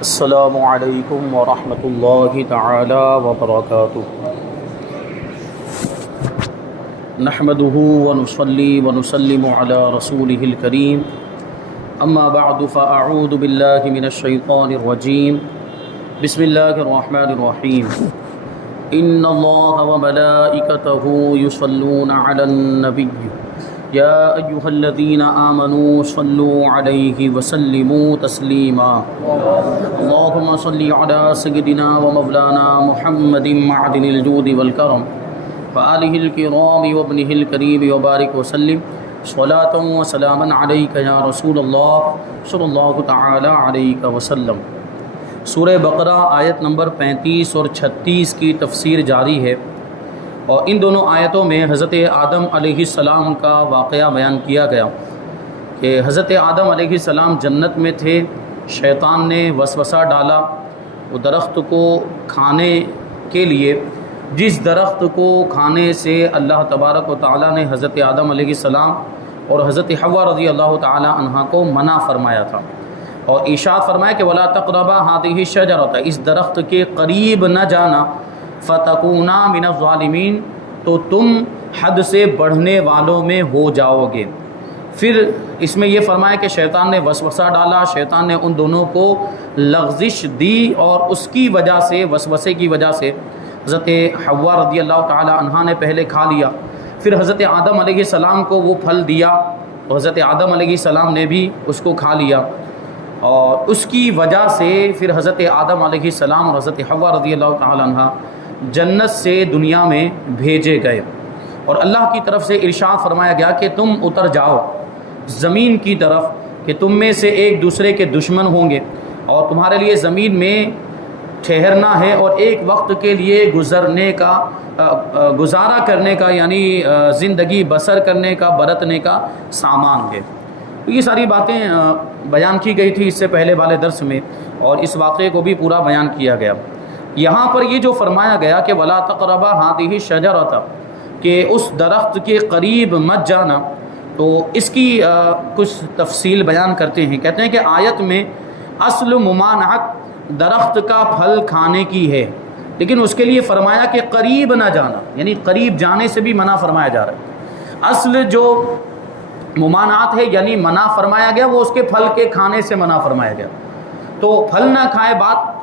السلام علیکم ورحمۃ اللہ تعالی وبرکاتہ۔ نحمده ونصلی ونسلم علی رسوله الکریم، اما بعد فاعوذ باللہ من الشیطان الرجیم، بسم اللہ الرحمن الرحیم۔ ان اللہ وملائکتہ یصلون علی النبی یا ایہا الذین آمنوا صلوا علیہ وسلموا تسلیما۔ اللہم صلی علی سیدنا ومولانا محمد معدن الجود والکرم وآلہ الکرام وابنہ الکریم وبارک وسلم صلاۃ وسلاما علیک یا رسول اللہ صلی اللہ تعالی علیہ وسلم۔ سورہ بقرہ آیت نمبر 35 اور 36 کی تفسیر جاری ہے، اور ان دونوں آیتوں میں حضرت آدم علیہ السلام کا واقعہ بیان کیا گیا کہ حضرت آدم علیہ السلام جنت میں تھے، شیطان نے وسوسہ ڈالا وہ درخت کو کھانے کے لیے، جس درخت کو کھانے سے اللہ تبارک و تعالیٰ نے حضرت آدم علیہ السلام اور حضرت حوا رضی اللہ تعالیٰ عنہا کو منع فرمایا تھا، اور ارشاد فرمایا کہ وَلَا تَقْرَبَا هَٰذِهِ الشَّجَرَةَ، اس درخت کے قریب نہ جانا، فَتَكُونَا مِنَ الظَّالِمِينَ، تو تم حد سے بڑھنے والوں میں ہو جاؤ گے۔ پھر اس میں یہ فرمایا کہ شیطان نے وسوسہ ڈالا، شیطان نے ان دونوں کو لغزش دی، اور اس کی وجہ سے، وسوسے کی وجہ سے حضرت حوا رضی اللہ تعالی عنہا نے پہلے کھا لیا، پھر حضرت آدم علیہ السلام کو وہ پھل دیا، اور حضرت آدم علیہ السلام نے بھی اس کو کھا لیا، اور اس کی وجہ سے پھر حضرت آدم علیہ السلام اور حضرت حوا رضی اللہ تعالی عنہا جنت سے دنیا میں بھیجے گئے، اور اللہ کی طرف سے ارشاد فرمایا گیا کہ تم اتر جاؤ زمین کی طرف، کہ تم میں سے ایک دوسرے کے دشمن ہوں گے، اور تمہارے لیے زمین میں ٹھہرنا ہے، اور ایک وقت کے لیے گزرنے کا، گزارا کرنے کا، یعنی زندگی بسر کرنے کا، برتنے کا سامان ہے۔ یہ ساری باتیں بیان کی گئی تھی اس سے پہلے والے درس میں، اور اس واقعے کو بھی پورا بیان کیا گیا۔ یہاں پر یہ جو فرمایا گیا کہ وَلَا تَقْرَبَا هَٰذِهِ الشَّجَرَةَ، کہ اس درخت کے قریب مت جانا، تو اس کی کچھ تفصیل بیان کرتے ہیں۔ کہتے ہیں کہ آیت میں اصل ممانعت درخت کا پھل کھانے کی ہے، لیکن اس کے لیے فرمایا کہ قریب نہ جانا، یعنی قریب جانے سے بھی منع فرمایا جا رہا ہے۔ اصل جو ممانعت ہے، یعنی منع فرمایا گیا، وہ اس کے پھل کے کھانے سے منع فرمایا گیا، تو پھل نہ کھائے بات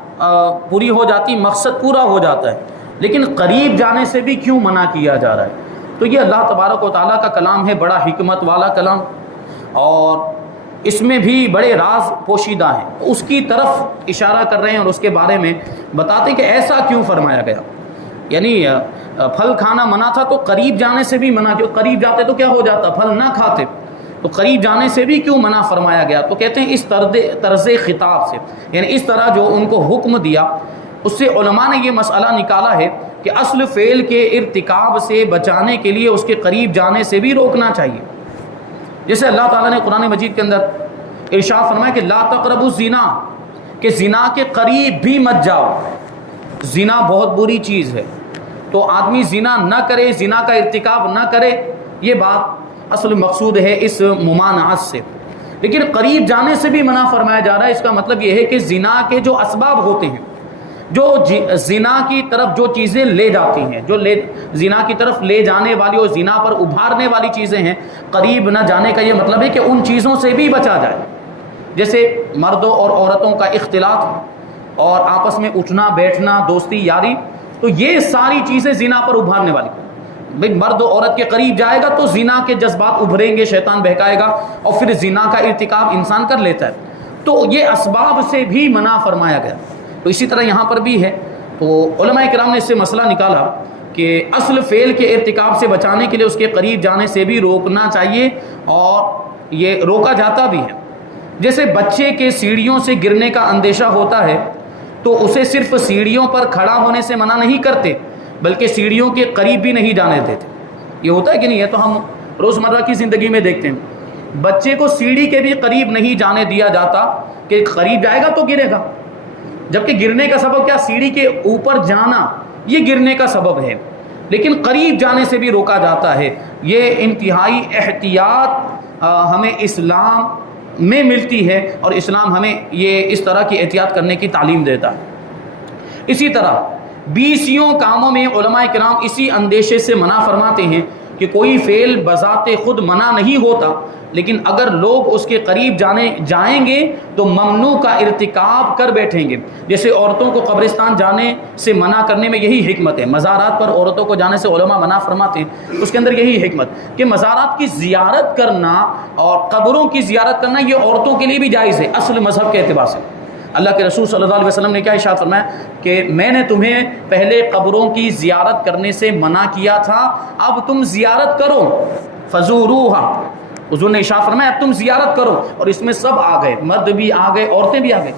پوری ہو جاتی، مقصد پورا ہو جاتا ہے، لیکن قریب جانے سے بھی کیوں منع کیا جا رہا ہے؟ تو یہ اللہ تبارک و تعالیٰ کا کلام ہے، بڑا حکمت والا کلام، اور اس میں بھی بڑے راز پوشیدہ ہیں، اس کی طرف اشارہ کر رہے ہیں، اور اس کے بارے میں بتاتے ہیں کہ ایسا کیوں فرمایا گیا۔ یعنی پھل کھانا منع تھا، تو قریب جانے سے بھی منع کیوں؟ قریب جاتے تو کیا ہو جاتا، پھل نہ کھاتے، تو قریب جانے سے بھی کیوں منع فرمایا گیا؟ تو کہتے ہیں اس طرز خطاب سے، یعنی اس طرح جو ان کو حکم دیا، اس سے علماء نے یہ مسئلہ نکالا ہے کہ اصل فعل کے ارتکاب سے بچانے کے لیے اس کے قریب جانے سے بھی روکنا چاہیے۔ جیسے اللہ تعالیٰ نے قرآن مجید کے اندر ارشاد فرمایا کہ لا تقربوا الزنا، کہ زنا کے قریب بھی مت جاؤ۔ زنا بہت بری چیز ہے، تو آدمی زنا نہ کرے، زنا کا ارتکاب نہ کرے، یہ بات اصل مقصود ہے اس ممانعت سے۔ لیکن قریب جانے سے بھی منع فرمایا جا رہا ہے، اس کا مطلب یہ ہے کہ زنا کے جو اسباب ہوتے ہیں، جو زنا کی طرف جو چیزیں لے جاتی ہیں، جو زنا کی طرف لے جانے والی اور زنا پر ابھارنے والی چیزیں ہیں، قریب نہ جانے کا یہ مطلب ہے کہ ان چیزوں سے بھی بچا جائے، جیسے مردوں اور عورتوں کا اختلاط، اور آپس میں اٹھنا بیٹھنا، دوستی یاری، تو یہ ساری چیزیں زنا پر ابھارنے والی۔ بھئی مرد و عورت کے قریب جائے گا تو زنا کے جذبات ابھریں گے، شیطان بہکائے گا، اور پھر زنا کا ارتکاب انسان کر لیتا ہے، تو یہ اسباب سے بھی منع فرمایا گیا۔ تو اسی طرح یہاں پر بھی ہے، تو علماء کرام نے اس سے مسئلہ نکالا کہ اصل فعل کے ارتکاب سے بچانے کے لیے اس کے قریب جانے سے بھی روکنا چاہیے، اور یہ روکا جاتا بھی ہے۔ جیسے بچے کے سیڑھیوں سے گرنے کا اندیشہ ہوتا ہے، تو اسے صرف سیڑھیوں پر کھڑا ہونے سے منع نہیں کرتے، بلکہ سیڑھیوں کے قریب بھی نہیں جانے دیتے۔ یہ ہوتا ہے کہ نہیں؟ یہ تو ہم روزمرہ کی زندگی میں دیکھتے ہیں، بچے کو سیڑھی کے بھی قریب نہیں جانے دیا جاتا، کہ قریب جائے گا تو گرے گا، جبکہ گرنے کا سبب کیا؟ سیڑھی کے اوپر جانا، یہ گرنے کا سبب ہے، لیکن قریب جانے سے بھی روکا جاتا ہے۔ یہ انتہائی احتیاط ہمیں اسلام میں ملتی ہے، اور اسلام ہمیں یہ اس طرح کی احتیاط کرنے کی تعلیم دیتا ہے۔ اسی طرح بیسیوں کاموں میں علماء کرام اسی اندیشے سے منع فرماتے ہیں کہ کوئی فعل بذات خود منع نہیں ہوتا، لیکن اگر لوگ اس کے قریب جائیں گے تو ممنوع کا ارتکاب کر بیٹھیں گے۔ جیسے عورتوں کو قبرستان جانے سے منع کرنے میں یہی حکمت ہے، مزارات پر عورتوں کو جانے سے علماء منع فرماتے ہیں، اس کے اندر یہی حکمت کہ مزارات کی زیارت کرنا اور قبروں کی زیارت کرنا یہ عورتوں کے لیے بھی جائز ہے اصل مذہب کے اعتبار سے۔ اللہ کے رسول صلی اللہ علیہ وسلم نے کیا ارشاد فرمایا کہ میں نے تمہیں پہلے قبروں کی زیارت کرنے سے منع کیا تھا، اب تم زیارت کرو، فزوروها، حضور نے ارشاد فرمایا اب تم زیارت کرو، اور اس میں سب آ گئے، مرد بھی آ گئے، عورتیں بھی آ گئے،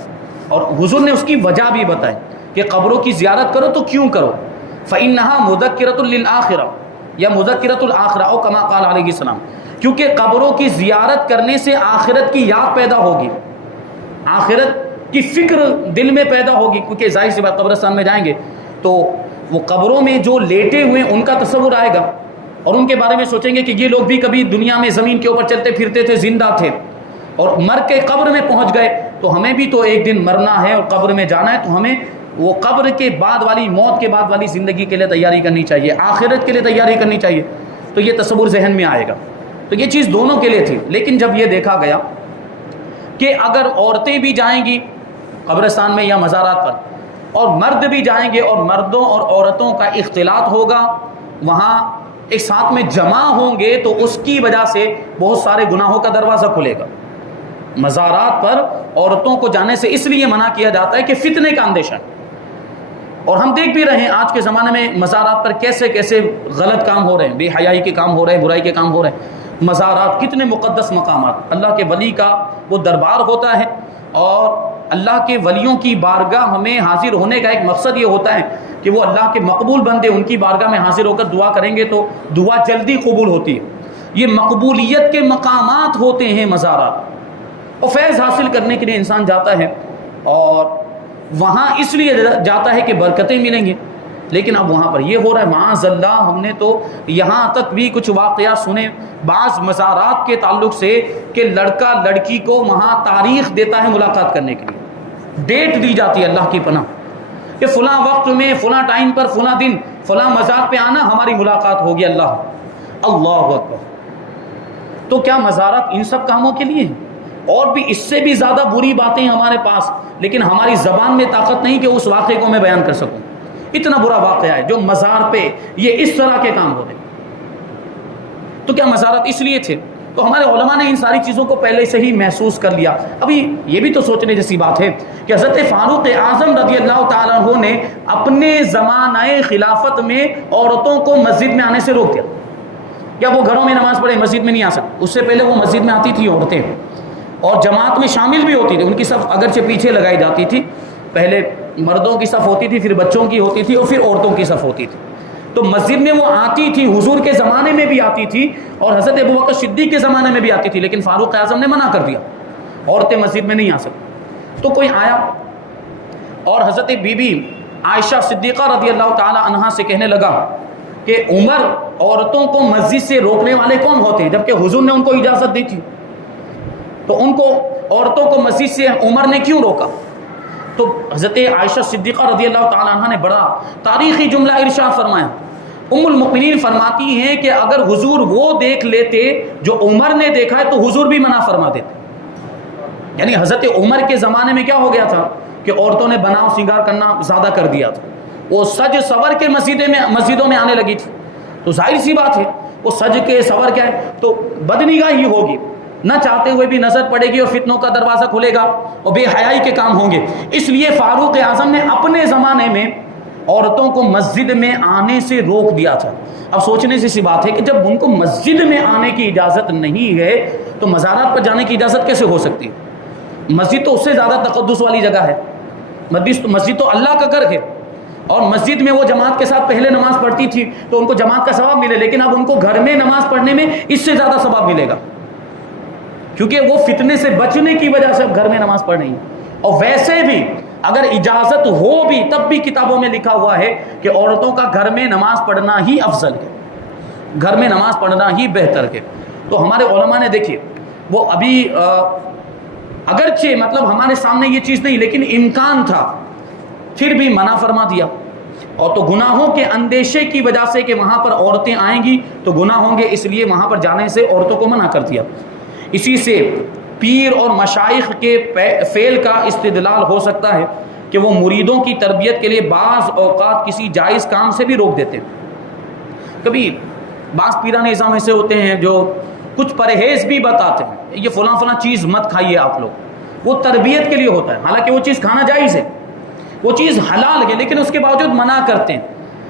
اور حضور نے اس کی وجہ بھی بتائی کہ قبروں کی زیارت کرو تو کیوں کرو، فإنها مذکرۃ للآخرہ یا مذکرۃ الآخرہ او کما قال علیہ السلام، کیونکہ قبروں کی زیارت کرنے سے آخرت کی یاد پیدا ہوگی، آخرت کی فکر دل میں پیدا ہوگی، کیونکہ ظاہر سی بات قبرستان میں جائیں گے تو وہ قبروں میں جو لیٹے ہوئے ان کا تصور آئے گا، اور ان کے بارے میں سوچیں گے کہ یہ لوگ بھی کبھی دنیا میں زمین کے اوپر چلتے پھرتے تھے، زندہ تھے، اور مر کے قبر میں پہنچ گئے، تو ہمیں بھی تو ایک دن مرنا ہے اور قبر میں جانا ہے، تو ہمیں وہ قبر کے بعد والی، موت کے بعد والی زندگی کے لیے تیاری کرنی چاہیے، آخرت کے لیے تیاری کرنی چاہیے، تو یہ تصور ذہن میں آئے گا۔ تو یہ چیز دونوں کے لیے تھی، لیکن جب یہ دیکھا گیا کہ اگر عورتیں بھی جائیں گی قبرستان میں یا مزارات پر، اور مرد بھی جائیں گے، اور مردوں اور عورتوں کا اختلاط ہوگا، وہاں ایک ساتھ میں جمع ہوں گے، تو اس کی وجہ سے بہت سارے گناہوں کا دروازہ کھلے گا۔ مزارات پر عورتوں کو جانے سے اس لیے منع کیا جاتا ہے کہ فتنے کا اندیشہ ہے، اور ہم دیکھ بھی رہے ہیں آج کے زمانے میں مزارات پر کیسے کیسے غلط کام ہو رہے ہیں، بے حیائی کے کام ہو رہے ہیں، برائی کے کام ہو رہے ہیں۔ مزارات کتنے مقدس مقامات، اللہ کے ولی کا وہ دربار ہوتا ہے، اور اللہ کے ولیوں کی بارگاہ میں حاضر ہونے کا ایک مقصد یہ ہوتا ہے کہ وہ اللہ کے مقبول بندے ان کی بارگاہ میں حاضر ہو کر دعا کریں گے تو دعا جلدی قبول ہوتی ہے۔ یہ مقبولیت کے مقامات ہوتے ہیں مزارات، اور فیض حاصل کرنے کے لیے انسان جاتا ہے، اور وہاں اس لیے جاتا ہے کہ برکتیں ملیں گے، لیکن اب وہاں پر یہ ہو رہا ہے معاذ اللہ۔ ہم نے تو یہاں تک بھی کچھ واقعات سنے بعض مزارات کے تعلق سے کہ لڑکا لڑکی کو وہاں تاریخ دیتا ہے ملاقات کرنے کے لیے، ڈیٹ دی جاتی ہے اللہ کی پناہ کہ فلاں وقت میں فلاں ٹائم پر فلاں دن فلاں مزار پہ آنا، ہماری ملاقات ہوگی۔ اللہ اکبر۔ تو کیا مزارات ان سب کاموں کے لیے ہیں؟ اور بھی اس سے بھی زیادہ بری باتیں ہمارے پاس، لیکن ہماری زبان میں طاقت نہیں کہ اس واقعے کو میں بیان کر سکوں۔ اتنا برا واقعہ ہے جو مزار پہ یہ اس طرح کے کام ہوتے ہیں۔ تو کیا مزارات اس لیے تھے؟ تو ہمارے علماء نے ان ساری چیزوں کو پہلے سے ہی محسوس کر لیا۔ ابھی یہ بھی تو سوچنے جیسی بات ہے کہ حضرت فاروق اعظم رضی اللہ تعالیٰ عنہ نے اپنے زمانہ خلافت میں عورتوں کو مسجد میں آنے سے روک دیا، یا وہ گھروں میں نماز پڑھے، مسجد میں نہیں آ سکتے۔ اس سے پہلے وہ مسجد میں آتی تھی عورتیں، اور جماعت میں شامل بھی ہوتی تھی، ان کی صف اگرچہ پیچھے لگائی جاتی تھی، پہلے مردوں کی صف ہوتی تھی، پھر بچوں کی ہوتی تھی، اور پھر عورتوں کی صف ہوتی تھی۔ تو مسجد میں وہ آتی تھی، حضور کے زمانے میں بھی آتی تھی، اور حضرت ابوبکر صدیق کے زمانے میں بھی آتی تھی، لیکن فاروق اعظم نے منع کر دیا، عورتیں مسجد میں نہیں آ سکتی۔ تو کوئی آیا اور حضرت بی بی عائشہ صدیقہ رضی اللہ تعالی عنہا سے کہنے لگا کہ عمر عورتوں کو مسجد سے روکنے والے کون ہوتے ہیں، جبکہ حضور نے ان کو اجازت دی تھی، تو ان کو عورتوں کو مسجد سے عمر نے کیوں روکا؟ تو حضرت عائشہ صدیقہ رضی اللہ تعالی عنہ نے بڑا تاریخی جملہ ارشاد فرمایا۔ ام المؤمنین فرماتی ہیں کہ اگر حضور وہ دیکھ لیتے جو عمر نے دیکھا ہے تو حضور بھی منع فرما دیتے۔ یعنی حضرت عمر کے زمانے میں کیا ہو گیا تھا کہ عورتوں نے بناؤ سنگار کرنا زیادہ کر دیا تھا، وہ سج سور کے مسجدوں میں آنے لگی تھی، تو ظاہر سی بات ہے وہ سج کے سور کیا ہے تو بدنگاہی ہوگی، نہ چاہتے ہوئے بھی نظر پڑے گی، اور فتنوں کا دروازہ کھلے گا، اور بے حیائی کے کام ہوں گے۔ اس لیے فاروق اعظم نے اپنے زمانے میں عورتوں کو مسجد میں آنے سے روک دیا تھا۔ اب سوچنے سی بات ہے کہ جب ان کو مسجد میں آنے کی اجازت نہیں ہے تو مزارات پر جانے کی اجازت کیسے ہو سکتی ہے؟ مسجد تو اس سے زیادہ تقدس والی جگہ ہے، مسجد تو اللہ کا گھر ہے، اور مسجد میں وہ جماعت کے ساتھ پہلے نماز پڑھتی تھی تو ان کو جماعت کا ثواب ملے، لیکن اب ان کو گھر میں نماز پڑھنے میں اس سے زیادہ ثواب ملے گا، کیونکہ وہ فتنے سے بچنے کی وجہ سے اب گھر میں نماز پڑھ رہی ہیں۔ اور ویسے بھی اگر اجازت ہو بھی تب بھی کتابوں میں لکھا ہوا ہے کہ عورتوں کا گھر میں نماز پڑھنا ہی افضل ہے، گھر میں نماز پڑھنا ہی بہتر ہے۔ تو ہمارے علماء نے دیکھیے وہ ابھی اگرچہ مطلب ہمارے سامنے یہ چیز نہیں لیکن امکان تھا، پھر بھی منع فرما دیا. اور تو گناہوں کے اندیشے کی وجہ سے کہ وہاں پر عورتیں آئیں گی تو گناہ ہوں گے، اس لیے وہاں پر جانے سے عورتوں کو منع کر دیا. اسی سے پیر اور مشائخ کے فعل کا استدلال ہو سکتا ہے کہ وہ مریدوں کی تربیت کے لیے بعض اوقات کسی جائز کام سے بھی روک دیتے ہیں. کبھی بعض پیران نظام ایسے ہوتے ہیں جو کچھ پرہیز بھی بتاتے ہیں، یہ فلاں فلاں چیز مت کھائیے آپ لوگ، وہ تربیت کے لیے ہوتا ہے، حالانکہ وہ چیز کھانا جائز ہے، وہ چیز حلال ہے، لیکن اس کے باوجود منع کرتے ہیں.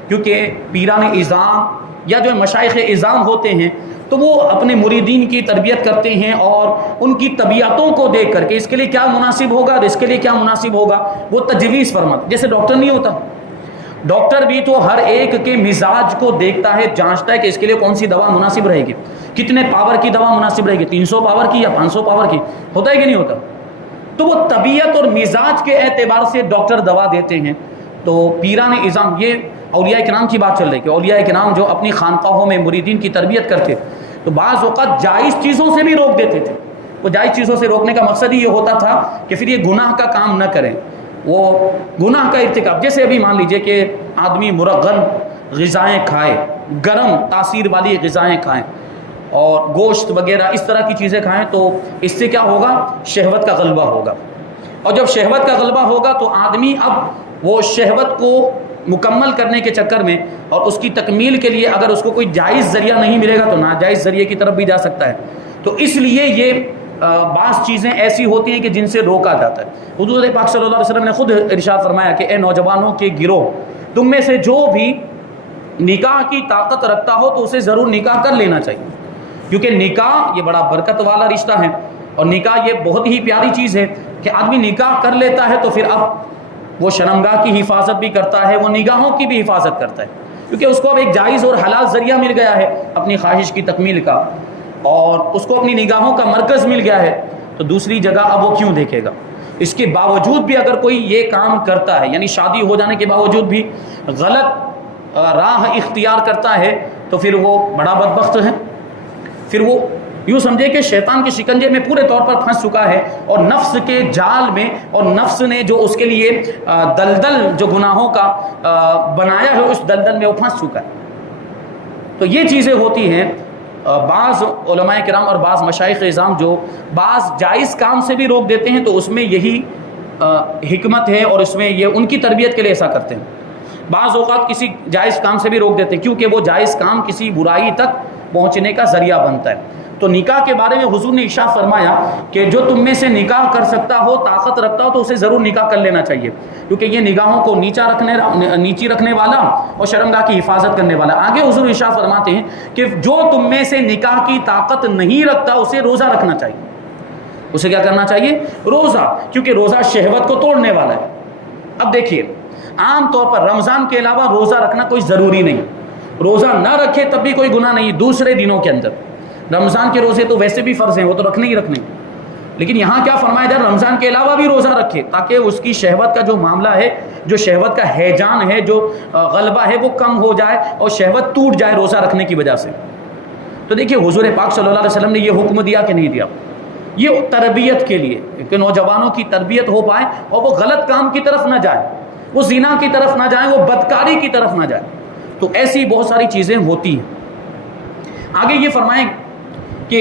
کیونکہ پیران اعظام یا جو مشائخ اعظام ہوتے ہیں تو وہ اپنے مریدین کی تربیت کرتے ہیں اور ان کی طبیعتوں کو دیکھ کر کے اس کے لیے کیا مناسب ہوگا اور اس کے لیے کیا مناسب ہوگا وہ تجویز فرماتے. جیسے ڈاکٹر نہیں ہوتا، ڈاکٹر بھی تو ہر ایک کے مزاج کو دیکھتا ہے، جانچتا ہے کہ اس کے لیے کون سی دوا مناسب رہے گی، کتنے پاور کی دوا مناسب رہے گی، 300 پاور کی یا 500 پاور کی، ہوتا ہے کہ نہیں ہوتا. تو وہ طبیعت اور مزاج کے اعتبار سے ڈاکٹر دوا دیتے ہیں. تو پیران اعظام، یہ اولیاء کرام کی بات چل رہی ہے کہ اولیاء کرام جو اپنی خانقاہوں میں مریدین کی تربیت کرتے تو بعض اوقات جائز چیزوں سے بھی روک دیتے تھے. وہ جائز چیزوں سے روکنے کا مقصد ہی یہ ہوتا تھا کہ پھر یہ گناہ کا کام نہ کریں، وہ گناہ کا ارتکاب. جیسے ابھی مان لیجئے کہ آدمی مرغن غذائیں کھائے، گرم تاثیر والی غذائیں کھائیں اور گوشت وغیرہ اس طرح کی چیزیں کھائیں تو اس سے کیا ہوگا؟ شہوت کا غلبہ ہوگا. اور جب شہوت کا غلبہ ہوگا تو آدمی اب وہ شہوت کو مکمل کرنے کے چکر میں اور اس کی تکمیل کے لیے اگر اس کو کوئی جائز ذریعہ نہیں ملے گا تو ناجائز ذریعے کی طرف بھی جا سکتا ہے. تو اس لیے یہ بعض چیزیں ایسی ہوتی ہیں کہ جن سے روکا جاتا ہے. حضور پاک صلی اللہ علیہ وسلم نے خود ارشاد فرمایا کہ اے نوجوانوں کے گروہ، تم میں سے جو بھی نکاح کی طاقت رکھتا ہو تو اسے ضرور نکاح کر لینا چاہیے، کیونکہ نکاح یہ بڑا برکت والا رشتہ ہے اور نکاح یہ بہت ہی پیاری چیز ہے کہ آدمی نکاح کر لیتا ہے تو پھر اب وہ شرمگاہ کی حفاظت بھی کرتا ہے، وہ نگاہوں کی بھی حفاظت کرتا ہے، کیونکہ اس کو اب ایک جائز اور حلال ذریعہ مل گیا ہے اپنی خواہش کی تکمیل کا، اور اس کو اپنی نگاہوں کا مرکز مل گیا ہے. تو دوسری جگہ اب وہ کیوں دیکھے گا؟ اس کے باوجود بھی اگر کوئی یہ کام کرتا ہے، یعنی شادی ہو جانے کے باوجود بھی غلط راہ اختیار کرتا ہے تو پھر وہ بڑا بدبخت ہے. پھر وہ یوں سمجھے کہ شیطان کے شکنجے میں پورے طور پر پھنس چکا ہے اور نفس کے جال میں، اور نفس نے جو اس کے لیے دلدل جو گناہوں کا بنایا ہے اس دلدل میں وہ پھنس چکا ہے. تو یہ چیزیں ہوتی ہیں. بعض علماء کرام اور بعض مشائخ اعظام جو بعض جائز کام سے بھی روک دیتے ہیں تو اس میں یہی حکمت ہے اور اس میں یہ ان کی تربیت کے لیے ایسا کرتے ہیں. بعض اوقات کسی جائز کام سے بھی روک دیتے ہیں کیونکہ وہ جائز کام کسی برائی تک پہنچنے کا ذریعہ بنتا ہے. تو نکاح کے بارے میں حضور نے ارشاد فرمایا کہ جو تم میں سے نکاح کر سکتا ہو، طاقت رکھتا ہو تو اسے ضرور نکاح کر لینا چاہیے، کیونکہ یہ نگاہوں کو نیچی رکھنے والا اور شرمگاہ کی حفاظت کرنے والا. آگے حضور ارشاد فرماتے ہیں کہ جو تم میں سے نکاح کی طاقت نہیں رکھتا اسے روزہ رکھنا چاہیے. اسے کیا کرنا چاہیے؟ روزہ، کیونکہ روزہ شہوت کو توڑنے والا ہے. اب دیکھیے، عام طور پر رمضان کے علاوہ روزہ رکھنا کوئی ضروری نہیں، روزہ نہ رکھے تب بھی کوئی گناہ نہیں. دوسرے دنوں کے اندر رمضان کے روزے تو ویسے بھی فرض ہیں، وہ تو رکھنے ہی رکھنے، لیکن یہاں کیا فرمایا جائے؟ رمضان کے علاوہ بھی روزہ رکھے تاکہ اس کی شہوت کا جو معاملہ ہے، جو شہوت کا ہیجان ہے، جو غلبہ ہے وہ کم ہو جائے اور شہوت ٹوٹ جائے روزہ رکھنے کی وجہ سے. تو دیکھیے حضور پاک صلی اللہ علیہ وسلم نے یہ حکم دیا کہ نہیں دیا؟ یہ تربیت کے لیے کہ نوجوانوں کی تربیت ہو پائے اور وہ غلط کام کی طرف نہ جائیں، وہ زنا کی طرف نہ جائیں، وہ بدکاری کی طرف نہ جائیں. تو ایسی بہت ساری چیزیں ہوتی ہیں. آگے یہ فرمائیں کہ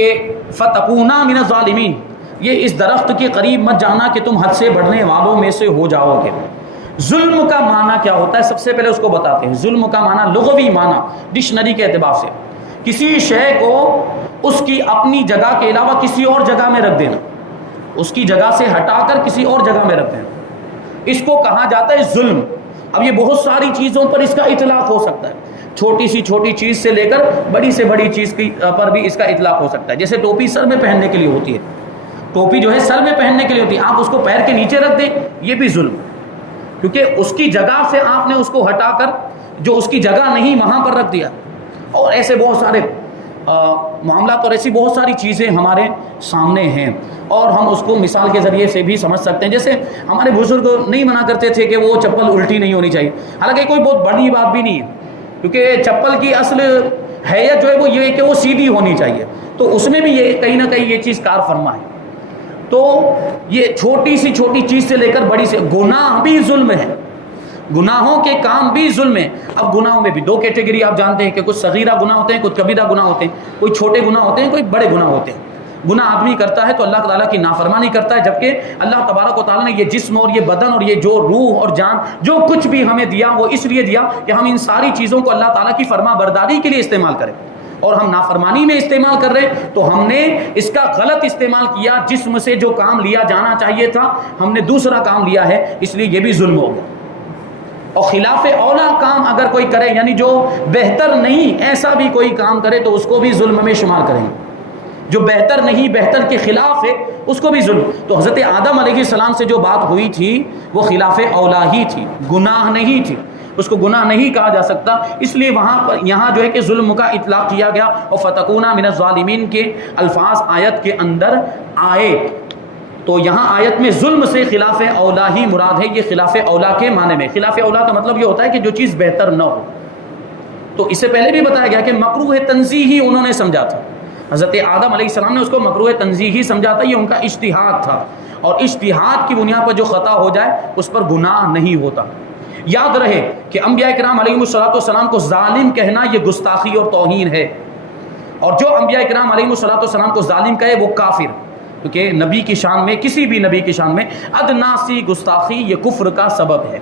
فَتَكُونَا مِنَ الظَّالِمِينَ، یہ اس درخت کے قریب مت جانا کہ تم حد سے بڑھنے والوں میں سے ہو جاؤ گے. ظلم کا معنی کیا ہوتا ہے؟ سب سے پہلے اس کو بتاتے ہیں. ظلم کا معنی لغوی معنی ڈکشنری کے اعتبار سے کسی شے کو اس کی اپنی جگہ کے علاوہ کسی اور جگہ میں رکھ دینا، اس کی جگہ سے ہٹا کر کسی اور جگہ میں رکھ دینا، اس کو کہا جاتا ہے ظلم. اب یہ بہت ساری چیزوں پر اس کا اطلاق ہو سکتا ہے، چھوٹی سی چھوٹی چیز سے لے کر بڑی سے بڑی چیز پر بھی اس کا اطلاق ہو سکتا ہے. جیسے ٹوپی سر میں پہننے کے لیے ہوتی ہے، ٹوپی جو ہے سر میں پہننے کے لیے ہوتی ہے، آپ اس کو پیر کے نیچے رکھ دیں، یہ بھی ظلم، کیونکہ اس کی جگہ سے آپ نے اس کو ہٹا کر جو اس کی جگہ نہیں وہاں پر رکھ دیا. اور ایسے بہت سارے معاملات اور ایسی بہت ساری چیزیں ہمارے سامنے ہیں اور ہم اس کو مثال کے ذریعے سے بھی سمجھ سکتے ہیں. جیسے ہمارے بزرگ نہیں منع کرتے تھے کہ وہ چپل الٹی نہیں ہونی چاہیے، حالانکہ کوئی بہت بڑی بات بھی نہیں ہے، کیونکہ چپل کی اصل حیت جو ہے وہ یہ ہے کہ وہ سیدھی ہونی چاہیے، تو اس میں بھی یہ کہیں نہ کہیں یہ چیز کار فرما ہے. تو یہ چھوٹی سی چھوٹی چیز سے لے کر بڑی سے گناہ بھی ظلم ہے، گناہوں کے کام بھی ظلم ہے۔ اب گناہوں میں بھی دو کیٹیگری آپ جانتے ہیں کہ کچھ صغیرہ گناہ ہوتے ہیں، کچھ کبیرہ گناہ ہوتے ہیں، کوئی چھوٹے گناہ ہوتے ہیں، کوئی بڑے گناہ ہوتے ہیں۔ گناہ آدمی کرتا ہے تو اللہ تعالیٰ کی نافرمانی کرتا ہے، جبکہ اللہ تبارک و تعالیٰ نے یہ جسم اور یہ بدن اور یہ جو روح اور جان جو کچھ بھی ہمیں دیا وہ اس لیے دیا کہ ہم ان ساری چیزوں کو اللہ تعالیٰ کی فرما برداری کے لیے استعمال کریں، اور ہم نافرمانی میں استعمال کر رہے ہیں تو ہم نے اس کا غلط استعمال کیا۔ جسم سے جو کام لیا جانا چاہیے تھا ہم نے دوسرا کام لیا ہے، اس لیے یہ بھی ظلم ہو گیا۔ اور خلاف اولا کام اگر کوئی کرے، یعنی جو بہتر نہیں ایسا بھی کوئی کام کرے تو اس کو بھی ظلم میں شمار کریں گے۔ جو بہتر نہیں، بہتر کے خلاف ہے، اس کو بھی ظلم۔ تو حضرت آدم علیہ السلام سے جو بات ہوئی تھی وہ خلاف اولا ہی تھی، گناہ نہیں تھی، اس کو گناہ نہیں کہا جا سکتا، اس لیے وہاں پر یہاں جو ہے کہ ظلم کا اطلاق کیا گیا۔ اور فتکونا من الظالمین کے الفاظ آیت کے اندر آئے، تو یہاں آیت میں ظلم سے خلاف اولا ہی مراد ہے۔ یہ خلاف اولا کے معنی میں، خلاف اولا کا مطلب یہ ہوتا ہے کہ جو چیز بہتر نہ ہو۔ تو اس سے پہلے بھی بتایا گیا کہ مکروہ تنزیہی انہوں نے سمجھا تھا، حضرت آدم علیہ السلام نے اس کو مکروہ تنزیہی سمجھا تھا، یہ ان کا اجتہاد تھا، اور اجتہاد کی بنیاد پر جو خطا ہو جائے اس پر گناہ نہیں ہوتا۔ یاد رہے کہ انبیاء کرام علیہ السلام کو ظالم کہنا یہ گستاخی اور توہین ہے، اور جو انبیاء کرام علیہ السلام کو ظالم کہے وہ کافر، کیونکہ نبی کی شان میں، کسی بھی نبی کی شان میں ادنا سی گستاخی یہ کفر کا سبب ہے۔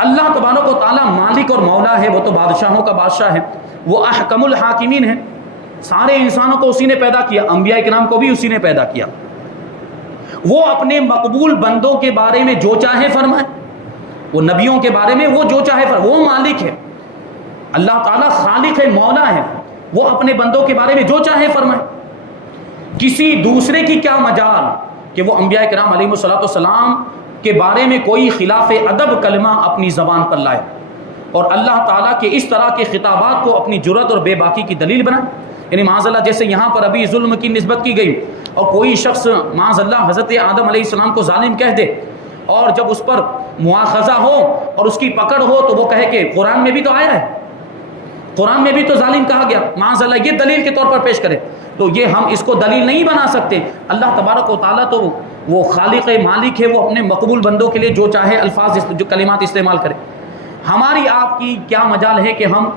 اللہ تبارک و تعالیٰ مالک اور مولا ہے، وہ تو بادشاہوں کا بادشاہ ہے، وہ احکم الحاکمین ہے، سارے انسانوں کو اسی نے پیدا کیا، انبیاء کرام کو بھی اسی نے پیدا کیا۔ وہ اپنے مقبول بندوں کے بارے میں جو چاہے فرمائے، وہ نبیوں کے بارے میں وہ جو چاہے فرمائے، وہ مالک ہے، اللہ تعالیٰ خالق ہے، مولا ہے، وہ اپنے بندوں کے بارے میں جو چاہے فرمائے۔ کسی دوسرے کی کیا مجال کہ وہ انبیاء کرام علیہ السلام کے بارے میں کوئی خلاف ادب کلمہ اپنی زبان پر لائے اور اللہ تعالیٰ کے اس طرح کے خطابات کو اپنی جرأت اور بے باکی کی دلیل بنائے۔ یعنی معاذ اللہ جیسے یہاں پر ابھی ظلم کی نسبت کی گئی، اور کوئی شخص معاذ اللہ حضرت آدم علیہ السلام کو ظالم کہہ دے، اور جب اس پر مواخذہ ہو اور اس کی پکڑ ہو تو وہ کہے کہ قرآن میں بھی تو آیا ہے، قرآن میں بھی تو ظالم کہا گیا، معاذ اللہ یہ دلیل کے طور پر پیش کرے، تو یہ ہم اس کو دلیل نہیں بنا سکتے۔ اللہ تبارک و تعالیٰ تو وہ خالق مالک ہے، وہ اپنے مقبول بندوں کے لیے جو چاہے الفاظ جو کلمات استعمال کرے۔ ہماری آپ کی کیا مجال ہے کہ ہم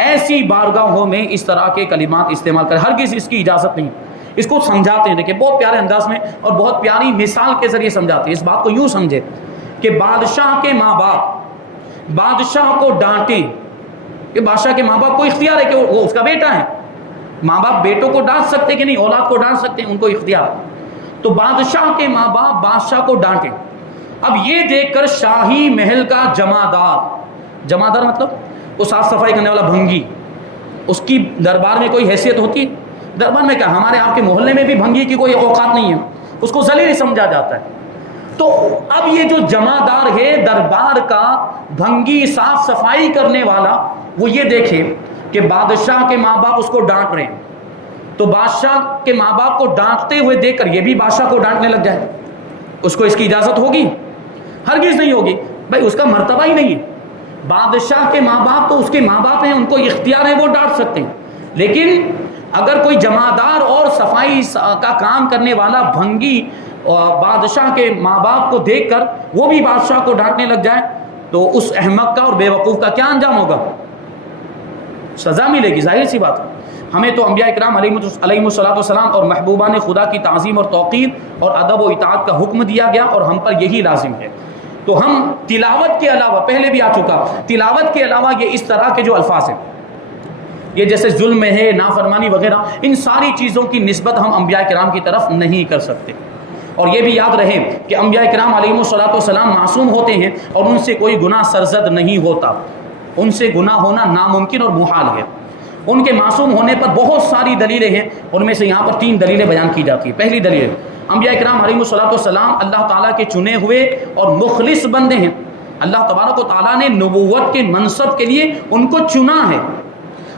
ایسی بارگاہوں میں اس طرح کے کلمات استعمال کریں، ہرگز اس کی اجازت نہیں۔ اس کو سمجھاتے ہیں، دیکھیں بہت پیارے انداز میں اور بہت پیاری مثال کے ذریعے سمجھاتے ہیں۔ اس بات کو یوں سمجھے کہ بادشاہ کے ماں باپ بادشاہ کو ڈانٹیں، کہ بادشاہ کے ماں باپ کو اختیار ہے کہ وہ اس کا بیٹا ہے، ماں باپ بیٹوں کو ڈانٹ سکتے کہ نہیں، اولاد کو ڈانٹ سکتے ہیں، ان کو اختیار۔ تو بادشاہ کے ماں باپ بادشاہ کو ڈانٹیں۔ اب یہ دیکھ کر شاہی محل کا جمادار مطلب وہ صاف صفائی کرنے والا بھنگی، اس کی دربار میں کوئی حیثیت ہوتی ہے؟ دربار میں کیا، ہمارے آپ کے محلے میں بھی بھنگی کی کوئی اوقات نہیں ہے، اس کو ذلیل سمجھا جاتا ہے۔ تو اب یہ جو جمادار ہے دربار کا، بھنگی صاف صفائی کرنے والا، وہ یہ دیکھے کہ بادشاہ کے ماں باپ اس کو ڈانٹ رہے ہیں، تو بادشاہ کے ماں باپ کو ڈانٹتے ہوئے دیکھ کر یہ بھی بادشاہ کو ڈانٹنے لگ جائے، اس کو اس کی اجازت ہوگی؟ ہرگز نہیں ہوگی بھائی، اس کا مرتبہ ہی نہیں ہے۔ بادشاہ کے ماں باپ تو اس کے ماں باپ ہیں، ان کو اختیار ہے، وہ ڈانٹ سکتے ہیں، لیکن اگر کوئی جمادار اور صفائی کا کام کرنے والا بھنگی بادشاہ کے ماں باپ کو دیکھ کر وہ بھی بادشاہ کو ڈانٹنے لگ جائے تو اس احمق کا اور بے وقوف کا کیا انجام ہوگا؟ سزا ملے گی، ظاہر سی بات ہے۔ ہمیں تو انبیاء کرام علیہ السلام اور محبوبان خدا کی تعظیم اور توقیر اور ادب و اطاعت کا حکم دیا گیا، اور ہم پر یہی لازم ہے۔ تو ہم تلاوت کے علاوہ، پہلے بھی آ چکا، تلاوت کے علاوہ یہ اس طرح کے جو الفاظ ہیں، یہ جیسے ظلم ہے، نافرمانی وغیرہ، ان ساری چیزوں کی نسبت ہم انبیاء کرام کی طرف نہیں کر سکتے۔ اور یہ بھی یاد رہے کہ انبیاء کرام علیہ السلام معصوم ہوتے ہیں اور ان سے کوئی گناہ سرزد نہیں ہوتا، ان سے گناہ ہونا ناممکن اور محال ہے۔ ان کے معصوم ہونے پر بہت ساری دلیلیں ہیں، ان میں سے یہاں پر 3 دلیلیں بیان کی جاتی ہیں۔ پہلی دلیل، انبیاء کرام علیہ السلام اللہ تعالیٰ کے چنے ہوئے اور مخلص بندے ہیں، اللہ تبارک و تعالیٰ نے نبوت کے منصب کے لیے ان کو چنا ہے۔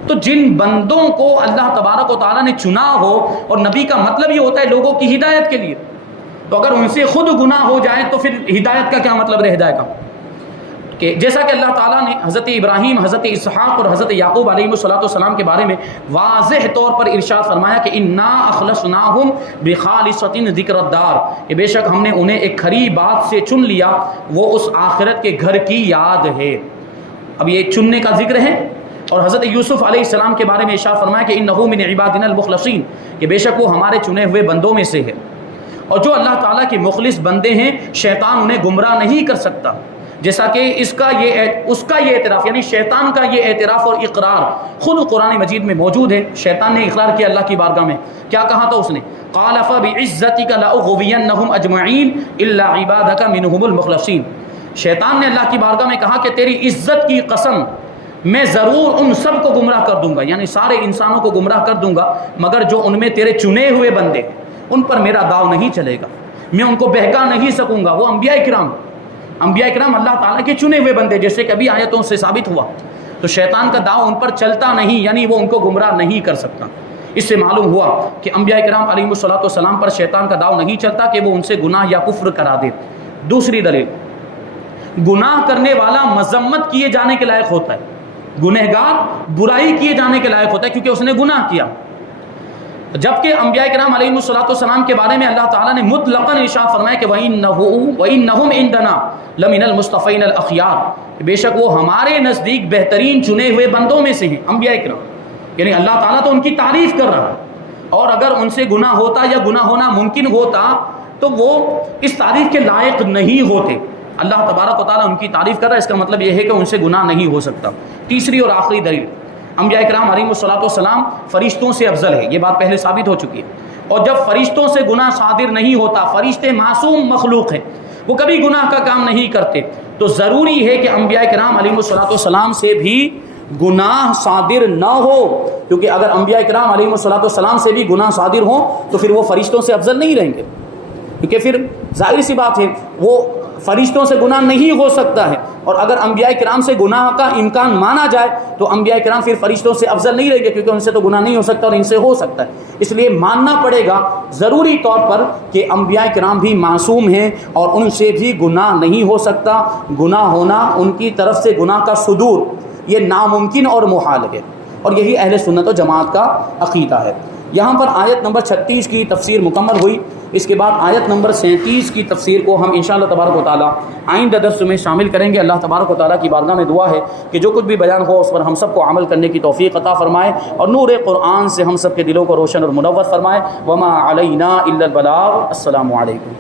تو جن بندوں کو اللہ تبارک و تعالیٰ نے چنا ہو، اور نبی کا مطلب یہ ہوتا ہے لوگوں کی ہدایت کے لیے، تو اگر ان سے خود گناہ ہو جائے تو پھر ہدایت کا کیا مطلب رہ جائے گا؟ کہ جیسا کہ اللہ تعالیٰ نے حضرت ابراہیم، حضرت اسحاق اور حضرت یعقوب علیہ السلام کے بارے میں واضح طور پر ارشاد فرمایا کہ انا اخلصناہم بخالصۃ ذکر الدار، کہ بے شک ہم نے انہیں ایک کھری بات سے چن لیا، وہ اس آخرت کے گھر کی یاد ہے۔ اب یہ چننے کا ذکر ہے۔ اور حضرت یوسف علیہ السلام کے بارے میں ارشاد فرمایا کہ انہ من عبادنا المخلصین، کہ بے شک وہ ہمارے چنے ہوئے بندوں میں سے ہے۔ اور جو اللہ تعالیٰ کے مخلص بندے ہیں شیطان انہیں گمراہ نہیں کر سکتا، جیسا کہ اس کا یہ اعتراف، یعنی شیطان کا یہ اعتراف اور اقرار خود قرآن مجید میں موجود ہے۔ شیطان نے اقرار کیا اللہ کی بارگاہ میں، کیا کہا تھا اس نے؟ قال فبعزتک لاغوینہم اجمعین الا عبادک منہم المخلصین۔ شیطان نے اللہ کی بارگاہ میں کہا کہ تیری عزت کی قسم، میں ضرور ان سب کو گمراہ کر دوں گا، یعنی سارے انسانوں کو گمراہ کر دوں گا، مگر جو ان میں تیرے چنے ہوئے بندے ان پر میرا داؤ نہیں چلے گا، میں ان کو بہکا نہیں سکوں گا۔ وہ انبیاء کرام اللہ تعالیٰ کے چنے ہوئے بندے، جیسے کہ ابھی آیتوں سے ثابت ہوا، تو شیطان کا داؤ ان پر چلتا نہیں، یعنی وہ ان کو گمراہ نہیں کر سکتا۔ اس سے معلوم ہوا کہ انبیاء کرام علیہ السلام پر شیطان کا داؤ نہیں چلتا کہ وہ ان سے گناہ یا کفر کرا دے۔ دوسری دلیل، گناہ کرنے والا مذمت کیے جانے کے لائق ہوتا ہے، گنہگار برائی کیے جانے کے لائق ہوتا ہے کیونکہ اس نے گناہ کیا، جبکہ انبیاء کرام علیہ السلام کے بارے میں اللہ تعالیٰ نے مطلقاً ارشاد فرمایا کہ وَإِنَّهُمْ عِنْدَنَا لَمِنَ الْمُصْطَفَيْنَ الْأَخْيَارِ، بے شک وہ ہمارے نزدیک بہترین چنے ہوئے بندوں میں سے ہیں انبیاء کرام، یعنی اللہ تعالیٰ تو ان کی تعریف کر رہا ہے، اور اگر ان سے گناہ ہوتا یا گناہ ہونا ممکن ہوتا تو وہ اس تعریف کے لائق نہیں ہوتے۔ اللہ تبارک و تعالیٰ ان کی تعریف کر رہا ہے، اس کا مطلب یہ ہے کہ ان سے گناہ نہیں ہو سکتا۔ تیسری اور آخری دلیل، انبیاء کرام علیہ السلام فرشتوں سے افضل ہے، یہ بات پہلے ثابت ہو چکی ہے، اور جب فرشتوں سے گناہ صادر نہیں ہوتا، فرشتے معصوم مخلوق ہیں، وہ کبھی گناہ کا کام نہیں کرتے، تو ضروری ہے کہ انبیاء کرام علیہ السلام سے بھی گناہ صادر نہ ہو، کیونکہ اگر انبیاء کرام علیہ السلام سے بھی گناہ صادر ہوں تو پھر وہ فرشتوں سے افضل نہیں رہیں گے، کیونکہ پھر ظاہر سی بات ہے وہ فرشتوں سے گناہ نہیں ہو سکتا ہے، اور اگر انبیاء کرام سے گناہ کا امکان مانا جائے تو انبیاء کرام پھر فرشتوں سے افضل نہیں رہیں گے، کیونکہ ان سے تو گناہ نہیں ہو سکتا اور ان سے ہو سکتا ہے۔ اس لیے ماننا پڑے گا ضروری طور پر کہ انبیاء کرام بھی معصوم ہیں اور ان سے بھی گناہ نہیں ہو سکتا، گناہ ہونا، ان کی طرف سے گناہ کا صدور، یہ ناممکن اور محال ہے، اور یہی اہل سنت و جماعت کا عقیدہ ہے۔ یہاں پر آیت نمبر 36 کی تفسیر مکمل ہوئی، اس کے بعد آیت نمبر 37 کی تفسیر کو ہم انشاءاللہ تبارک و تعالیٰ آئندہ درس میں شامل کریں گے۔ اللہ تبارک و تعالیٰ کی بارگاہ میں دعا ہے کہ جو کچھ بھی بیان ہو اس پر ہم سب کو عمل کرنے کی توفیق عطا فرمائے، اور نور قرآن سے ہم سب کے دلوں کو روشن اور منور فرمائے۔ وما علینا الا البلاغ۔ السلام علیکم۔